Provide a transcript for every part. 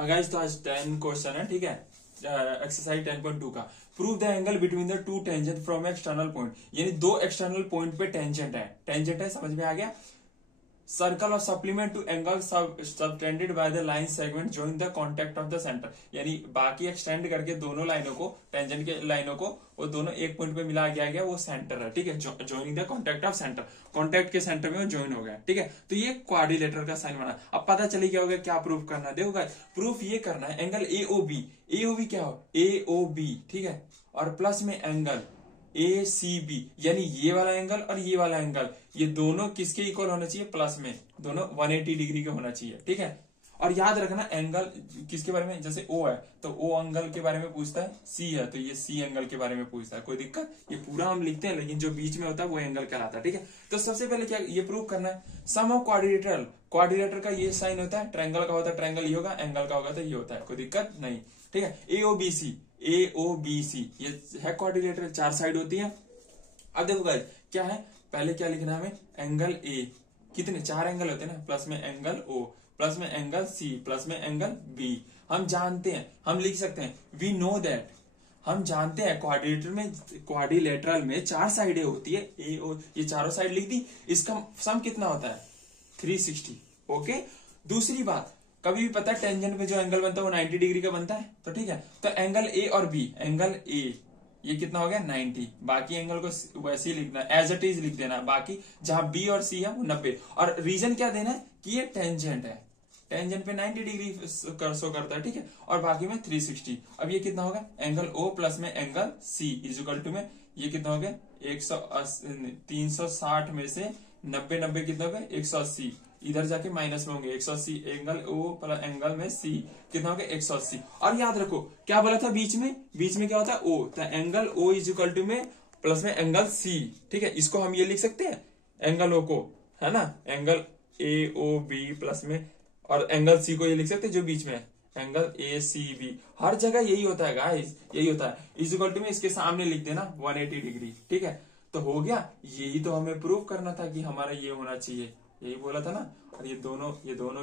हाँ गाइस, तो आज 10 क्वेश्चन है, ठीक है, एक्सरसाइज 10.2 का। Prove the angle between the two tangent from external point, यानी दो एक्सटर्नल पॉइंट पे टेंजेंट है। टेंजेंट है, समझ में आ गया। सर्कल और supplement to angle subtended by the line segment join the contact of the centre, यानी बाकी एक्सटेंड करके दोनों लाइनों को, टेंजेंट के लाइनों को, वो दोनों एक पॉइंट पे मिला गया वो सेंटर है, ठीक है। Joining the contact of centre, contact के सेंटर में वो ज्वाइन हो गया, ठीक है। तो ये क्वाड्रिलेटरल का साइन बना। अब पता चली क्या होगा, क्या प्रूफ करना है। देखो प्रूफ ये करना है, एंगल एओबी, एओबी क्या हो, एओबी, ठीक है, और प्लस में एंगल ACB, यानी ये वाला एंगल और ये वाला एंगल, ये दोनों किसके इक्वल होना चाहिए, प्लस में, दोनों 180 डिग्री के होना चाहिए, ठीक है। और याद रखना एंगल किसके बारे में, जैसे O है तो O एंगल के बारे में पूछता है, C है तो ये C एंगल के बारे में पूछता है। कोई दिक्कत, ये पूरा हम लिखते हैं, लेकिन जो बीच में होता है वो एंगल कहलाता है, ठीक है। तो सबसे पहले क्या ये प्रूव करना है, सम ऑफ क्वाड्रिलेटरल, क्वाड्रिलेटरल का ये साइन होता है, ट्रायंगल का होता है ट्रायंगल ये होगा, एंगल का होगा तो ये होता है, कोई दिक्कत नहीं, ठीक है। AOBC ये है क्वाड्रिलेटरल, चार साइड होती है। अब देखो गाइस क्या है, पहले क्या लिखना है हमें, एंगल A, कितने चार एंगल होते हैं ना, प्लस में एंगल O, प्लस में एंगल C, प्लस में एंगल B। हम जानते हैं, हम लिख सकते हैं, वी नो दैट, हम जानते हैं क्वाड्रिलेटरल में चार साइडें होती है, AO, ये चारों साइड लिख दी, इसका सम कितना होता है 360, ओके। दूसरी बात, कभी भी पता है टेंजेंट पे जो एंगल बनता है वो 90 डिग्री का बनता है, तो ठीक है। तो एंगल A और B, एंगल A ये कितना हो गया 90, बाकी एंगल को वैसे ही लिखना, एज इट इज लिख देना, बाकी जहां B और C है वो 90। और रीजन क्या देना है कि ये टेंजेंट है, टेंजेंट पे 90 डिग्री शो करता है, ठीक है, और बाकी में 360। अब ये कितना होगा, एंगल O प्लस में एंगल C इक्वल टू में ये कितना हो गया 360 में से 90 कितना हो गया 180, इधर जाके माइनस में होंगे 180, एंगल O प्लस एंगल में C कितना हो गया 180। और याद रखो क्या बोला था बीच में क्या होता है O, तो angle O is equal to में प्लस में एंगल C, ठीक है। इसको हम ये लिख सकते हैं एंगल O को, है ना, एंगल AOB प्लस में, और एंगल C को ये लिख सकते हैं जो बीच में है, एंगल ACB। हर जगह यही होता है गाइस, यही होता है, इज इक्वल टू में इसके सामने लिख देना 180 डिग्री, ठीक है। तो हो गया, यही तो हमें प्रूव करना था कि हमारा ये होना चाहिए, यही बोला था ना। और ये दोनों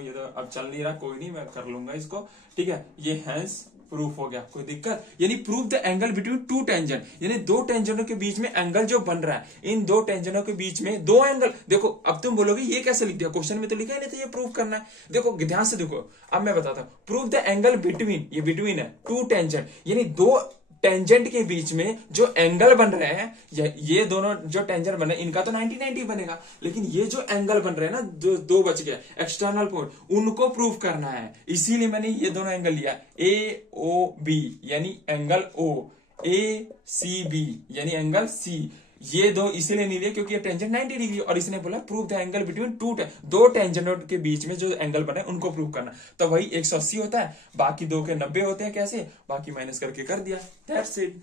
ये तो अब चल नहीं रहा, कोई नहीं, मैं कर लूंगा इसको, ठीक है। ये हैंस प्रूफ हो गया, कोई दिक्कत। यानी prove the angle between two tangent, यानी दो टेंजेंटों के बीच में एंगल जो बन रहा है, इन दो टेंजेंटों के बीच में दो एंगल। देखो अब तुम बोलोगे ये कैसे लिख दिया, क्वेश्चन में तो लिखा ही नहीं था, ये प्रूव करना है। देखो ध्यान से देखो, अब मैं बताता हूं, प्रूव द एंगल बिटवीन, ये बिटवीन है, टू टेंजेंट, यानी दो टेंजेंट के बीच में जो एंगल बन रहे हैं, ये दोनों जो टेंजेंट बन रहे हैं इनका तो 90-90 बनेगा, लेकिन ये जो एंगल बन रहे हैं ना, जो दो बच गए एक्सटर्नल पॉइंट, उनको प्रूव करना है। इसीलिए मैंने ये दोनों एंगल लिया, AOB यानी एंगल O, ACB यानी एंगल C। ये दो इसीलिए नहीं लिए क्योंकि ये टेंजेंट 90 डिग्री, और इसने बोला प्रूव द एंगल बिटवीन दो टेंजेंटों के बीच में जो एंगल बने उनको प्रूव करना। तो वही 180 होता है, बाकी दो के 90 होते हैं, कैसे, बाकी माइनस करके कर दिया, दैट्स इट।